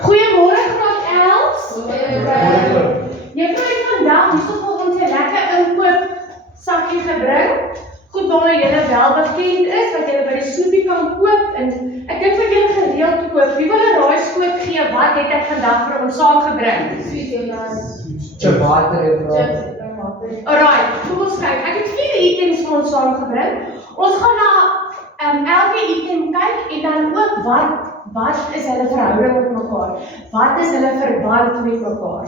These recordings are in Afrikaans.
Goeiemôre graad 11. Juffrou het vandag hierso vir ons 'n lekker inkoop sakkie gebring. Goed, waarna julle wel bekend is, wat julle by die snoepie kan koop en ek dink vir julle gereeld koop. Wie wil 'n raaiskoot gee? Wat het ek vandag vir ons saamgebring? Alright, kom ons kyk. Ek het 4 items vir ons saamgebring. Ons gaan na elke item kyk en dan ook wat is hulle verhouding met mekaar? Wat is hulle verband met mekaar?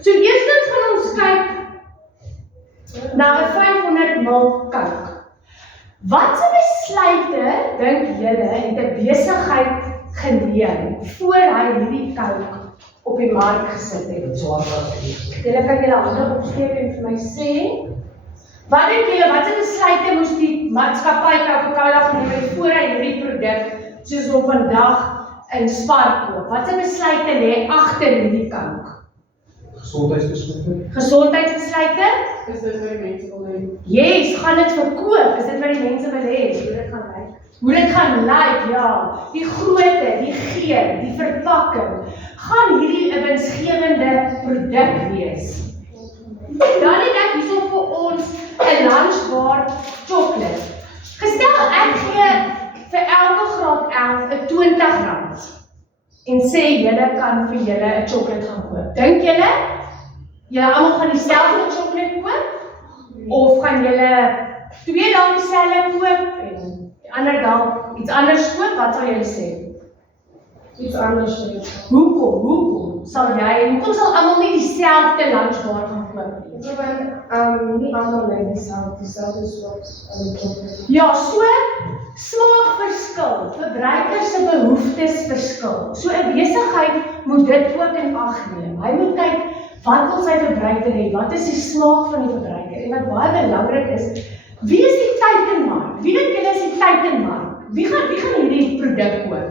So eerstens gaan ons kyk na 'n 500 ml Coke. Watse besluite dink julle het 'n besigheid geneem voor hy hierdie Coke op die mark gesit het? Julle kan julle hande opsteek en vir my sê, wat dink julle, watse besluite moes die maatskappy Coca-Cola geneem het voor hy hierdie produk soos ons vandag in Spar koop? Watse besluite lê agter hierdie Coke? Gesondheidsbesluite? Is dit wat die mense wil hê? Yes, gaan dit verkoop? Is dit wat die mense wil hê? Hoe dit gaan lyk, ja. Die grootte, die geur, die verpakking. Gaan hierdie 'n winsgewende produk wees? Dan het ek hierso vir ons 'n lunchbar chocolate. Gestel ek gee vir elke graad 11 'n R20 en sê julle kan vir julle 'n chocolate gaan koop. Dink julle almal gaan dieselfde chocolate koop? Of gaan julle 2 dalk dieselfde koop en die ander dalk iets anders koop? Wat sal julle sê? Iets anders. Hoekom sal almal nie dieselfde lunchbar gaan koop nie? Nie almal lyk dieselfde soort chocolate. Ja, so smaak verskil, verbruikers se behoeftes verskil. So 'n besigheid moet dit ook in ag neem. Hy moet kyk, wat wil sy verbruiker hê? Wat is die smaak van die verbruiker? En wat baie belangrik is, wie is die teikenmark? Wie dink julle is die teikenmark? Wie gaan hierdie produk koop?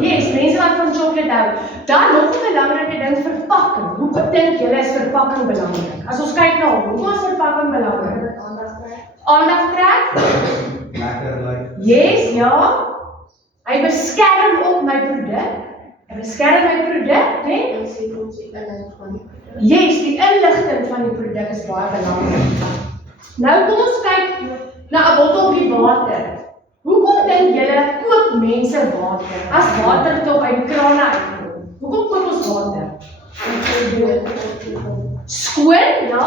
Yes, mense wat van chocolate hou. Dan nog 'n belangrike ding, verpakking. Hoekom dink julle is verpakking belangrik? As ons kyk na hoekom is verpakking belangrik? Aandag trek? Lekker lyk. Yes, ja. Hy beskerm ook my produk. Hy beskerm my produk, né? Yes, die inligting van die produk is baie belangrik. Nou kom ons kyk na 'n botteltjie water. Hoekom dink julle koop mense water as water tot uit die krane uitkom? Hoekom koop ons water? Skoon, ja?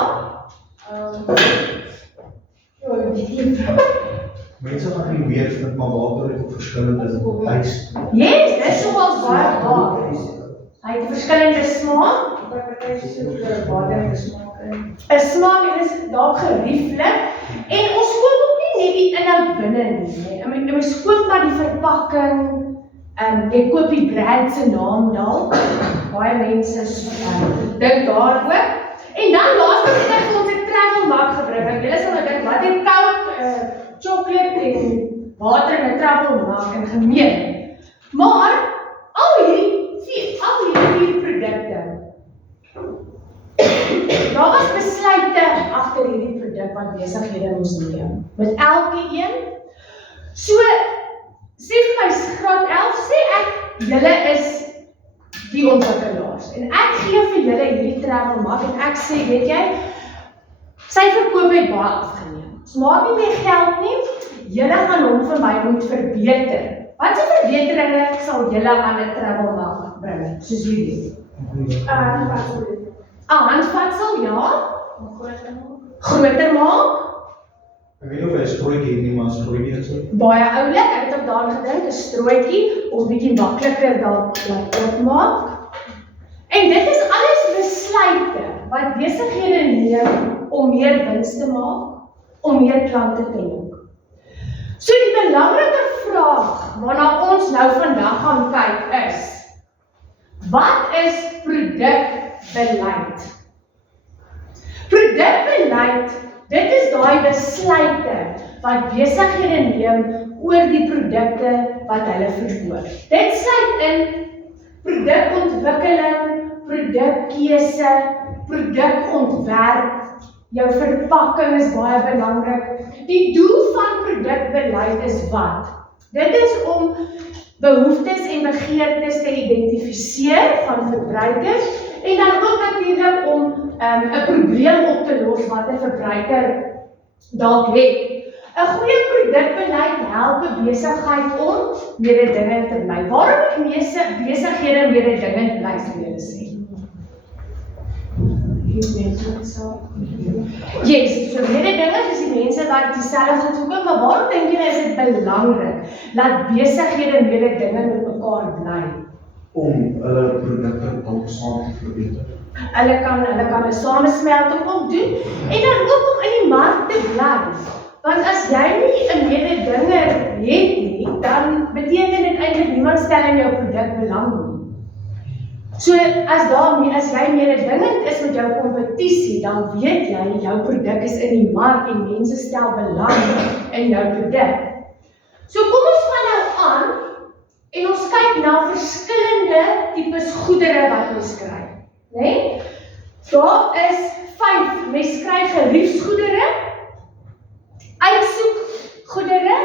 Mense wat nie weet dat maar water het op verskillende tye. Yes, dis soms baie waar. Hy het verskillende smaak. 'n smaak en is dalk gerieflik. En ons koop ook nie net die inhoud binne nie. Mens koop maar die verpakking. Jy koop die brand se naam dalk. Baie mense dink daaroor. En dan laaste het ek vir ons 'n travel mug gebring. Julle sal nou dink, wat het Coke, chocolate en water in 'n travel mug in gemeen? Maar al hierdie 4 produkte. Daar was besluite agter hierdie produk wat besighede moes neem. Met elke een. So sê vir my graad 11, sê ek, julle is die ontwikkelaars. En ek gee vir julle hierdie travel mug en ek sê, weet jy, sy verkoop het baie afgeneem. Ons maak nie meer geld nie, julle gaan hom vir my moet verbeter. Wat se verbeteringe sal julle aan 'n travel mug bring, soos hierdie? 'n handvatsel, ja. Groter maak. Ek weet of hy 'n strooitjie het nie, maar 'n strooitjie is ook. Baie oulik, ek het ook daaraan gedink, 'n strooitjie om bietjie makliker dalk laat oopmaak. En dit is alles besluite wat besighede neem om meer wins te maak, om meer klante te lok. So die belangrike vraag waarna ons nou vandag gaan kyk is, wat is produkbeleid? Produkbeleid, dit is daai besluite wat besighede neem oor die produkte wat hulle verkoop. Dit sluit in produkontwikkeling, produkkeuse, produkontwerp, jou verpakking is baie belangrik, die doel van produkbeleid is wat? Dit is om behoeftes en begeertes te identifiseer van verbruikers en dan ook natuurlijk om 'n probleem op te los wat 'n verbruiker dalk het. 'n Goeie produkbeleid help 'n besigheid om mededingend te bly. Waarom moet besighede mededingend bly, sou julle sê? Yes, so mededingend is die mense wat dieselfde goed soek, maar waarom dink julle is dit belangrik dat besighede mededingend met mekaar bly? Om hulle produkte dalk saam te verbeter. Hulle kan 'n samesmelting ook doen en dan ook om in die mark te bly. Want as jy nie 'n mededinger het nie, dan beteken dit eintlik niemand stel in jou produk belang nie. So as jy mededingend is met jou kompetisie, dan weet jy jou produk is in die mark en mense stel belang in jou produk. So kom ons gaan nou aan en ons kyk na verskillende tipes goedere wat ons kry. Nee? Daar is 5, mens kry geriefsgoedere, uitsoekgoedere,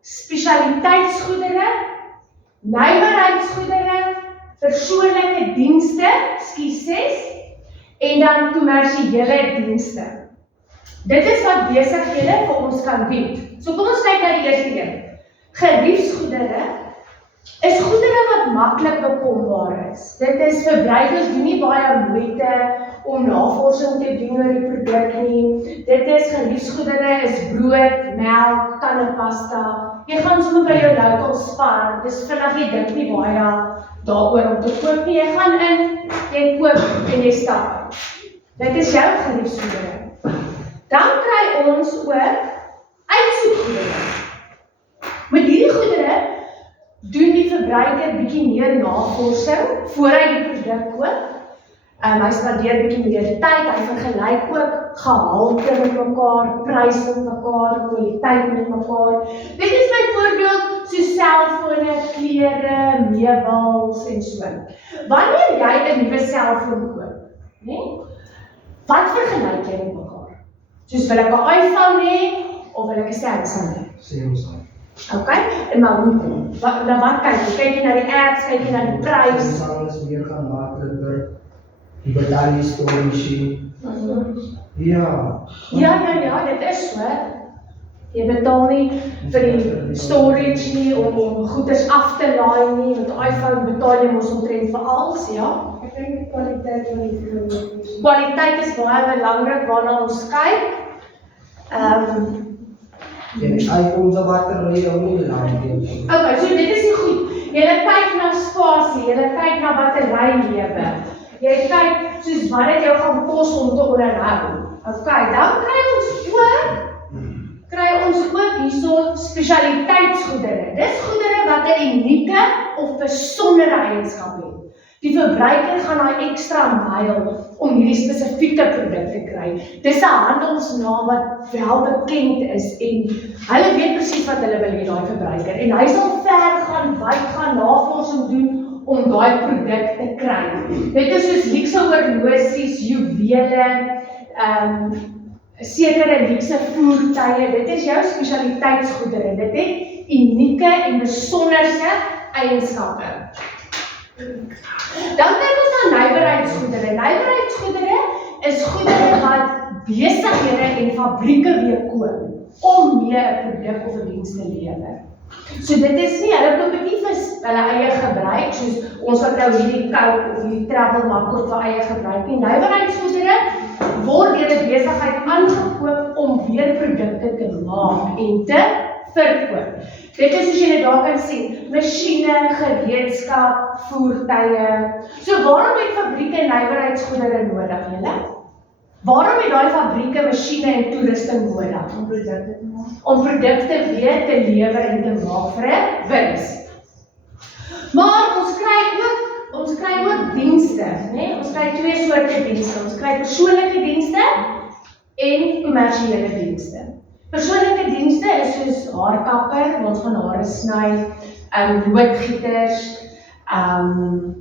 spesialiteitsgoedere, nywerheidsgoedere, persoonlike dienste, 6, en dan kommersiële dienste. Dit is wat besighede vir ons kan bied. So kom ons kyk na die eerste een. Geriefsgoedere is goedere wat maklik bekombaar is. Dit is verbruikers doen nie baie moeite om navorsing te doen oor die produk nie. Dit is geriefsgoedere is brood, melk, tandepasta. Jy gaan sommer by jou local Spar, dis vinnig jy dink nie baie daaroor om te koop nie. Jy gaan in, jy koop en jy stap. Dit is jou geriefsgoedere. Dan kry ons ook uitsoekgoedere. Met hierdie goedere doen die verbruiker bietjie meer navorsing voor hy die produk koop. Hy spandeer bietjie meer tyd, hy vergelyk ook gehalte met mekaar, prys met mekaar, kwaliteit met mekaar. Dit is byvoorbeeld so selfone, klere, meubels en so. Wanneer jy 'n nuwe selfoon koop, nee? Wat vergelyk jy met mekaar? Soos wil ek 'n iPhone hê of wil ek 'n Samsung hê? Samsung. Okay, en maar hoe? Wat kyk jy? Kyk jy na die apps, kyk jy na die prys? Samsung is meer gemakliker. Die batterie storage. Ja. Dit is so. Jy betaal nie vir die storage nie om goeders af te laai nie. Met 'n iPhone betaal jy mos omtrent vir alles, ja. Ek dink die kwaliteit van die produk. Kwaliteit is baie belangrik waarna ons kyk. En die iPhone se batterie hou nie lank nie. Okay, so dit is nie goed. Jy kyk na spasie, jy kyk na batterylewe. Jy kyk soos wat dit jou gaan kos om te onderhou. Okay, dan kry ons ook hierso spesialiteitsgoedere. Dis goedere wat 'n unieke of besondere eienskap het. Die verbruiker gaan daai ekstra myl om hierdie spesifieke produk te kry. Dis 'n handelsnaam wat wel bekend is en hulle weet presies wat hulle wil hê, daai verbruiker. En hy sal ver gaan, wyd gaan navorsing doen om daai produk te kry. Dit is soos luukse horlosies, juwele, sekere luukse voertuie. Dit is jou spesialiteitsgoedere. Dit het unieke en besonderse eienskappe. Dan kyk ons na nywerheidsgoedere. Nywerheidsgoedere is goedere wat besighede en fabrieke weer koop om mee 'n produk of 'n diens te lewer. So dit is nie, hulle koop dit nie vir hulle eie gebruik, soos ons wat nou hierdie Coke of hierdie travel maar koop vir eie gebruik nie. Nywerheidsgoedere word deur 'n besigheid aangekoop om weer produkte te maak en te verkoop. Dit is soos jy daar kan sien, masjiene, gereedskap, voertuie. So waarom het fabrieke nywerheidsgoedere nodig, julle? Waarom het daai fabrieke masjiene en toerusting nodig? Om produkte te maak. Om produkte weer te lewer en te maak vir 'n wins. Maar ons kry ook dienste, né? Ons kry twee soorte dienste. Ons kry persoonlike dienste en kommersiële dienste. Persoonlike dienste is soos haarkapper, ons gaan hare sny, loodgieters,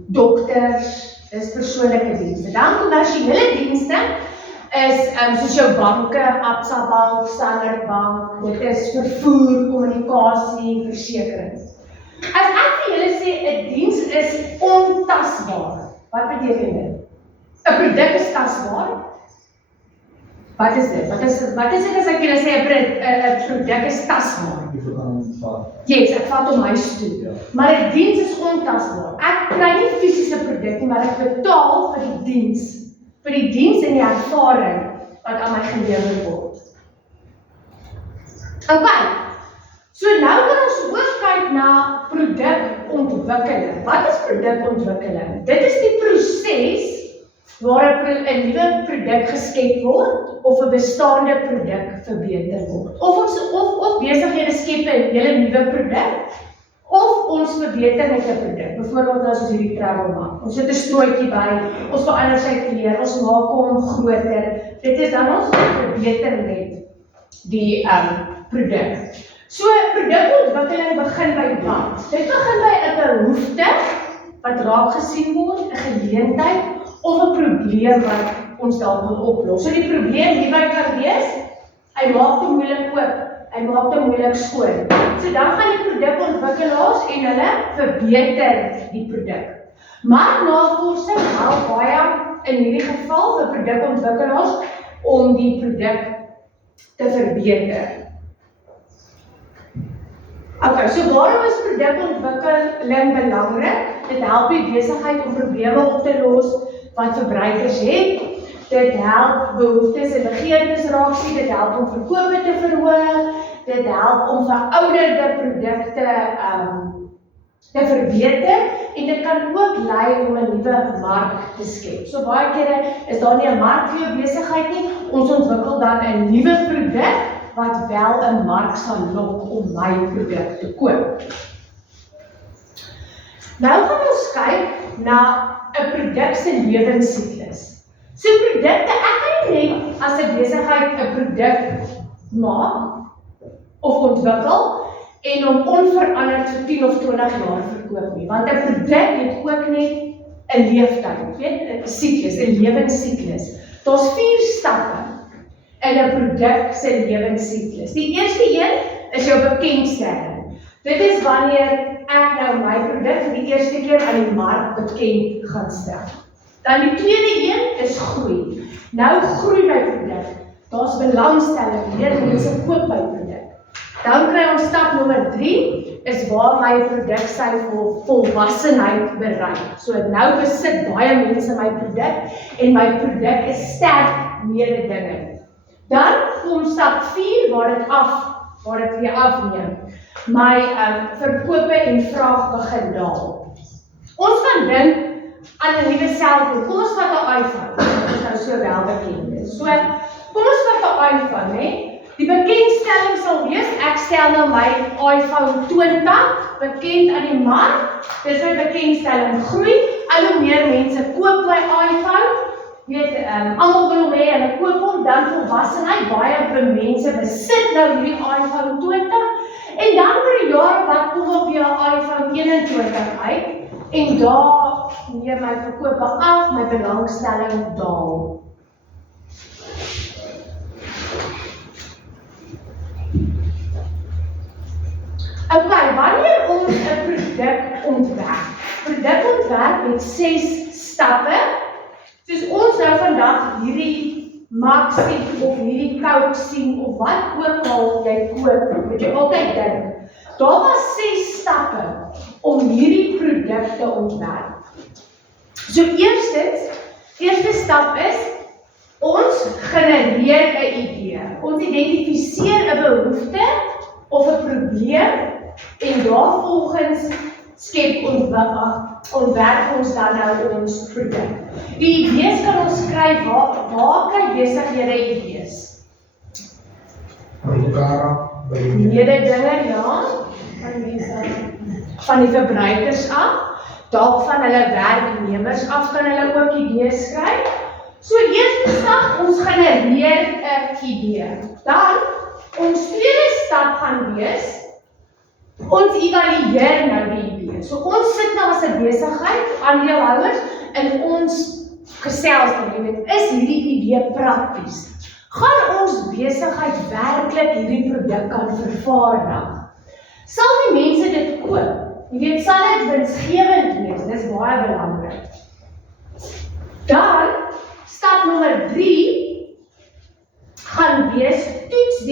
dokters, dis persoonlike dienste. Dan kommersiële dienste is soos jou banke, Absa Bank, Standard Bank, dit is vervoer, kommunikasie, versekering. As ek vir julle sê, 'n diens is ontasbaar, wat beteken dit? 'n Produk is tasbaar? Wat is dit? Wat is dit as ek julle sê, 'n produk is tasbaar? Jy kan aanvaar. Yes, ek vat om huis toe. Ja. Maar 'n diens is ontasbaar. Ek kry nie fisiese produk nie, maar ek betaal vir die diens. Vir die diens en die ervaring wat aan my gelewer word. Okay, so nou kan ons ook kyk na produkontwikkeling. Wat is produkontwikkeling? Dit is die proses waar 'n nuwe produk geskep word of 'n bestaande produk verbeter word. Of besighede skep 'n hele nuwe produk of ons verbeter met 'n produk. Byvoorbeeld nou soos hierdie travelmap. Ons sit 'n strootjie by, ons verander sy kleur, ons maak hom groter. Dit is dan ons verbeter met die produk. So produkontwikkeling begin by wat? Dit begin by 'n behoefte wat raak gesien word, 'n geleentheid of 'n probleem wat ons dalk wil oplos. So die probleem hierby kan wees, hy maak te moeilik oop, hy maak te moeilik skoon. So dan gaan die produkontwikkelaars en hulle verbeter die produk. Marknavorsing help baie in hierdie geval vir produkontwikkelaars om die produk te verbeter. Okay, so waarom is produkontwikkeling belangrik? Dit help die besigheid om probleme op te los wat verbruikers het. Dit help behoeftes en begeertes raak sien, dit help om verkope te verhoog, dit help om verouderde produkte te verbeter en dit kan ook lei om 'n nuwe mark te skep. So baie kere is daar nie 'n mark vir jou besigheid nie, ons ontwikkel dan 'n nuwe produk wat wel 'n mark sal lok om my produk te koop. Nou gaan ons kyk na 'n produk se lewensiklus. So produkte, ek kan nie net as 'n besigheid 'n produk maak of ontwikkel en hom onveranderd vir 10 of 20 jaar verkoop nie, want 'n produk het ook net 'n leeftyd, weet, 'n siklus, 'n lewensiklus. Daar's 4 stappe in 'n produk se lewensiklus. Die eerste een is jou bekendstelling. Dit is wanneer ek nou my produk vir die eerste keer aan die mark bekend gaan stel. Dan die tweede een is groei. Nou groei my produk. Daar's belangstelling, meer mense koop my produk. Dan kry ons stap nommer 3, is waar my produk sy volwassenheid bereik. So nou besit baie mense my produk en my produk is sterk mededingend. Dan kom stap 4 waar dit weer afneem. My verkope en vraag begin daal. Ons kan dink aan 'n nuwe selfoon. Kom ons vat 'n iPhone. Dit is nou so wel bekend. So, kom ons vat 'n iPhone, hè. Die bekendstelling sal wees, ek stel nou my iPhone 20 bekend aan die mark. Dis my bekendstelling groei. Al hoe meer mense koop my iPhone. Weet, almal wil hom hê, hulle koop hom, dan volwassenheid, baie mense besit nou hierdie iPhone 20 en dan oor die jare wat kom op jou iPhone 21 uit en daar neem my verkope af, my belangstelling daal. Okay, wanneer ons 'n produk ontwerp. Produkontwerp het 6 stappe. Soos ons nou vandag hierdie Mac sien of hierdie Coke sien of wat ook al jy koop, moet jy altyd dink. Daar was 6 stappe om hierdie produk te ontwerp. So eerste stap is, ons genereer 'n idee. Ons identifiseer 'n behoefte of 'n probleem en daarvolgens skep ontwerp ons dan nou ons produk. Die idees kan ons skryf, waar kry besighede idees? By mekaar, by die Mededingend, ja, van die verbruikers af, dalk van hulle werknemers af kan hulle ook idees skryf. So eerste stap, ons genereer 'n idee. Dan, ons tweede stap gaan wees, ons evalueer nou die idee. So ons sit nou as 'n besigheid, aandeelhouers, en ons gesels dan, jy weet, is hierdie idee prakties? Gaan ons besigheid werklik hierdie produk kan vervaardig? Sal die mense dit koop? Jy weet, sal dit winsgewend wees? Dis baie belangrik. Dan, stap nommer 3 gaan wees, toets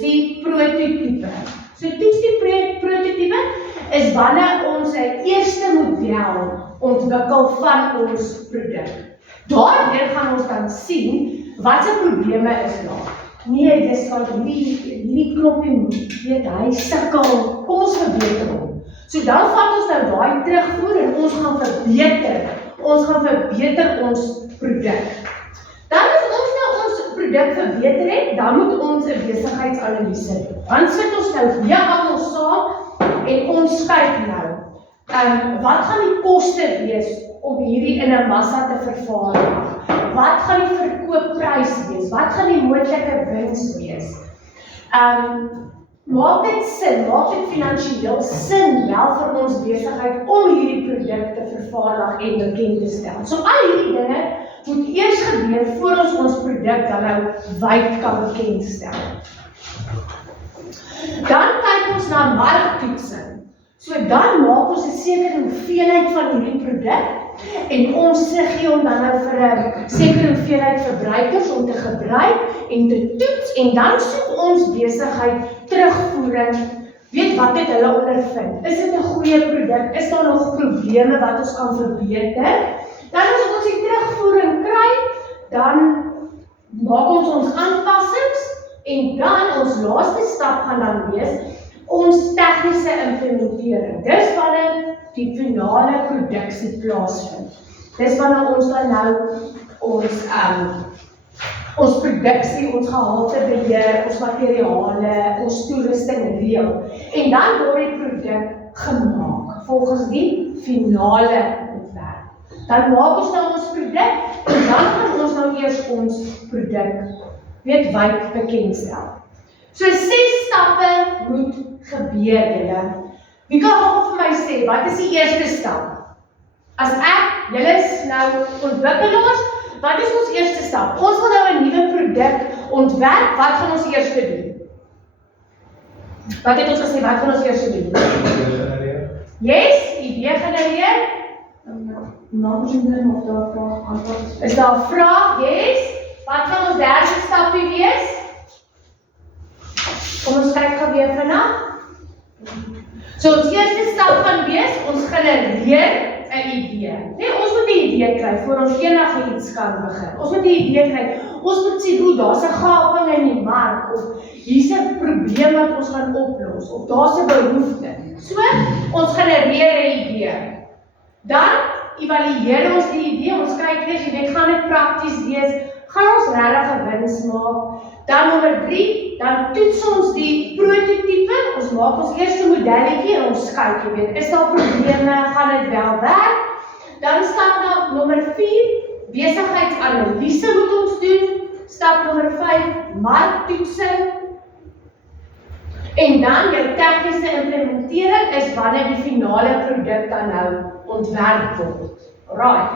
die prototype. So toets die prototype is wanneer ons 'n eerste model ontwikkel van ons produk. Daardeur gaan ons dan sien wat se probleme is daar. Nee, dis van hierdie knoppie, weet hy sukkel, kom ons verbeter hom. So dan vat ons nou daai terugvoer en ons gaan verbeter. Ons gaan verbeter ons produk. Dan as ons nou ons produk verbeter het, dan moet ons 'n besigheidsanalise doen. Dan sit ons nou weer almal saam en ons kyk nou, wat gaan die koste wees om hierdie in 'n massa te vervaardig? Wat gaan die verkoopprys wees? Wat gaan die moontlike wins wees? Maak dit sin, maak dit finansiëel sin wel vir ons besigheid om hierdie produk te vervaardig en bekend te stel. So al hierdie dinge moet eers gebeur voor ons produk dan nou wyd kan bekendstel. Dan kyk ons na marktoetsing. So dan maak ons 'n sekere hoeveelheid van hierdie produk en ons gee hom dan nou vir 'n sekere hoeveelheid verbruikers om te gebruik en te toets en dan soek ons besigheid terugvoering. Weet wat het hulle ondervind? Is dit 'n goeie produk? Is daar nog probleme wat ons kan verbeter? Dan as ons die terugvoering kry, dan maak ons aanpassings en dan ons laaste stap gaan dan wees ons tegniese implementering. Dis wanneer die finale produksie plaasvind. Dis wanneer ons dan nou ons produksie, ons gehalte beheer, ons materiale, ons toerusting reël. En dan word die produk gemaak volgens die finale ontwerp. Dan maak ons nou ons produk en dan gaan ons nou eers ons produk wyd bekendstel. So 6 stappe moet gebeur, julle. Wie kan ook vir my sê, wat is die eerste stap? As julle is nou ontwikkelaars, wat is ons eerste stap? Ons wil nou 'n nuwe produk ontwerp, wat gaan ons eers doen? Wat het ons gesê, wat gaan ons eers doen? Yes, idee genereer. Navorsing of daar vraag antwoord. Is daar 'n vraag? Yes. Wat gaan ons derde stapie wees? Kom ons kyk gou weer vinnig. So ons eerste stap gaan wees, ons genereer 'n idee. Nee, ons moet 'n idee kry voor ons enige iets kan begin. Ons moet 'n idee kry. Ons moet sien hoe daar's 'n gaping in die mark of hier's 'n probleem wat ons gaan oplos of daar's 'n behoefte. So, ons genereer 'n idee. Dan evalueer ons die idee, ons kyk eers, jy weet, gaan dit prakties wees? Gaan ons regtig 'n wins maak? Dan nommer 3, dan toets ons die prototype. Ons maak ons eerste modelletjie en ons kyk, jy weet, is daar probleme, gaan dit wel werk? Dan stap na nommer 4, besigheidsanalise moet ons doen. Stap nommer 5, marktoetsing. En dan jou tegniese implementering is wanneer die finale produk dan nou ontwerp word. Right.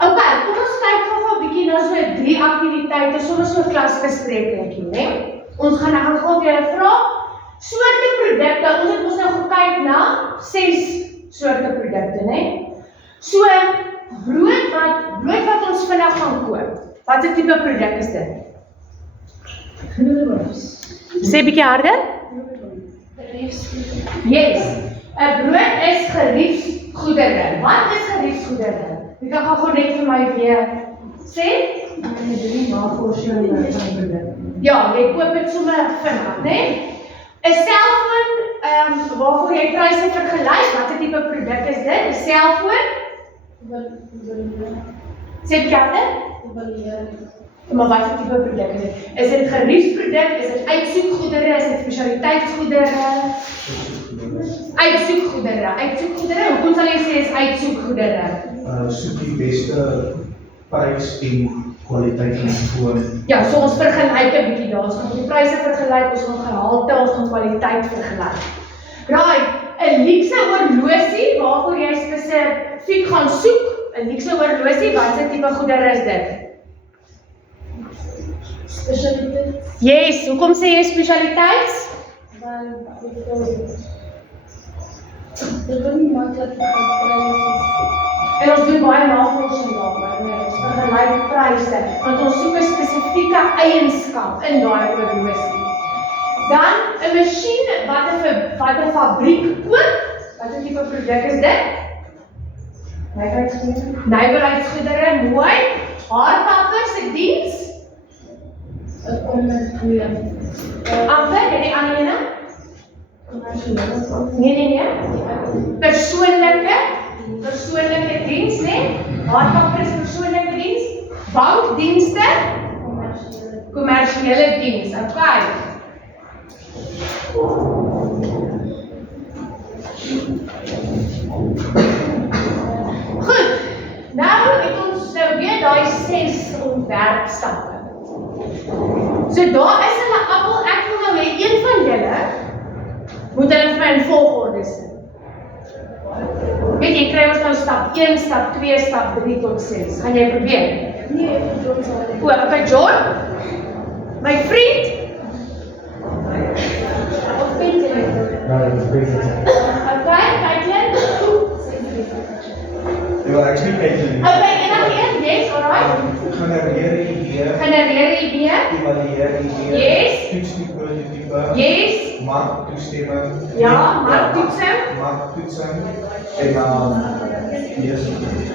Okay, kom ons kyk gou 'n bietjie na so 3 aktiwiteite sonder so 'n klasbesprekingkie, né? Ons gaan nou gou vir julle vra soorte produkte. Ons het ons nou gekyk na 6 soorte produkte, né? So brood wat ons vinnig gaan koop. Wat 'n tipe produk is dit? Sê bietjie harder? Yes. 'n Brood is geriefsgoedere. Wat is geriefsgoedere? Wie kan gou net vir my weer sê? Die navorsing van produk. Ja, jy koop dit sommer vinnig, né? 'n Selfoon, waarvoor jy pryse vergelyk, watter tipe produk is dit? 'n Selfoon? Sê bietjie harder? Maar wat tipe produk is dit? Is dit geriefsproduk? Is dit uitsoekgoedere? Is dit spesialiteitsgoedere? Uitsoekgoedere. Hoekom sal jy sê is uitsoekgoedere? Soek die beste prys en kwaliteit van die foon. Ja, so ons vergelyk 'n bietjie daar. Ons gaan die pryse vergelyk, ons gaan gehalte, ons gaan kwaliteit vergelyk. Right, 'n luukse horlosie waarvoor jy spesifiek gaan soek. 'n Luukse horlosie, watse tipe goedere is dit? Spesialiteit. Yes, hoekom sê jy spesialiteits? Dit word nie maklik gekry. En ons doen baie navorsing daaroor, nee, ons vergelyk pryse, want ons soek 'n spesifieke eienskap in daai horlosie. Dan 'n masjien wat 'n fabriek koop, watter tipe produk is dit? Nywerheidsgoedere, mooi. Haarkapper se diens. Amper, en die ander ene? Nee. Persoonlike diens, nee. Haarkapper is persoonlike diens. Bankdienste, kommersiële diens. Okay. Goed. Nou het ons nou weer daai 6 ontwerpstappe. So daar is hulle almal, ek wil nou hê een van julle moet hulle vir my in volgorde sit. Weet jy, kry ons nou stap 1, stap 2, stap 3 tot 6. Gaan jy probeer? Nee, vir John sal dit. Okay, John? My vriend? Of Peter. Okay, Caitlin? Ja, ek sê Caitlin. Okay, enige een? Yes, alright. Genereer idee, Genereer idee? evalueer idee, Yes. toets die prototype, Yes. marktoestemming, Ja, marktoetsing. marktoetsing, en dan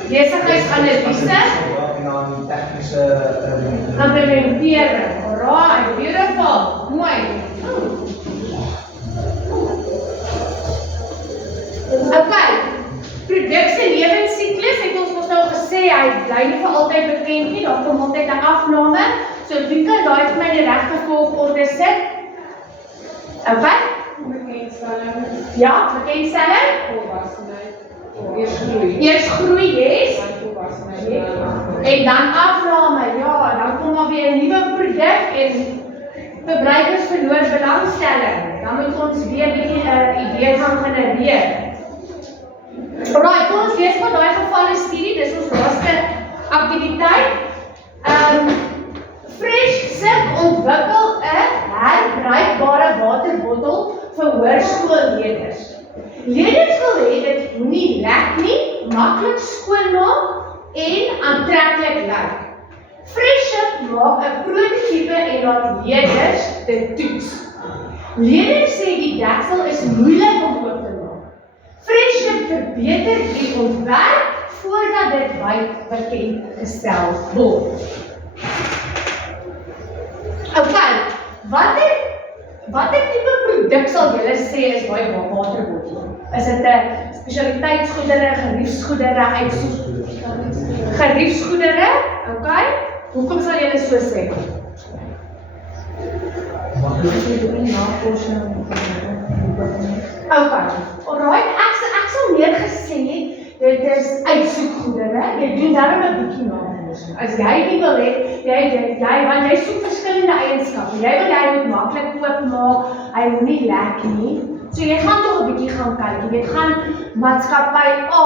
Besigheidsanalise. en dan tegnische Implementering. Alright, beautiful. Mooi. Okay. Produksie lewensiklus het ons mos nou gesê, hy bly nie vir altyd bekend nie, daar kom altyd 'n afname. So wie kan daai vir my in die regte volgorde sit? Okay? Bekendstelling. Ja, bekendstelling. Volwassenheid. Eers groei. Eers groei, yes. Dan volwassenheid. En dan afname, ja, dan kom daar weer 'n nuwe produk en verbruikers verloor belangstelling. Dan moet ons weer 'n bietjie 'n idee gaan genereer. Alright, kom ons lees maar daai gevalle studie, dis ons laaste aktiwiteit. Fresh Sip ontwikkel 'n herbruikbare waterbottel vir hoërskoolleerders. Leerders wil hê dit moenie lek nie, maklik skoonmaak en aantreklik lyk. Fresh Sip maak 'n prototype en laat leerders dit toets. Leerders sê die deksel is moeilik om oop te maak. Fresh Sip verbeter die ontwerp voordat dit wyd bekend gestel word. Okay, watter tipe produk sal julle sê is daai waterbottel? Is dit 'n spesialiteitsgoedere, geriefsgoedere, geriefsgoedere? Okay? Hoekom sal julle so sê? Okay. Alright, ek sal meer gesê dit is uitsoekgoedere. Jy doen daarom 'n bietjie navorsing. As jy nie wil hê want jy soek verskillende eienskappe. Jy wil hy moet maklik oopmaak, hy moenie lek nie. So jy gaan tog 'n bietjie gaan kyk. Jy weet, gaan maatskappy A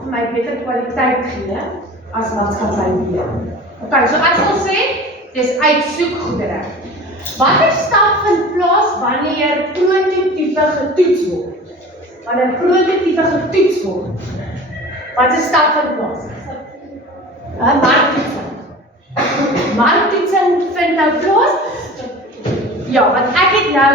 vir my beter kwaliteit gee as maatskappy B. Okay, so as ons sê, dis uitsoekgoedere. Watter stap vind plaas wanneer prototype getoets word? Wanneer prototype getoets word? Watse stap vind plaas? Marktoetsing. Marktoetsing vind nou plaas? Ja, want ek het nou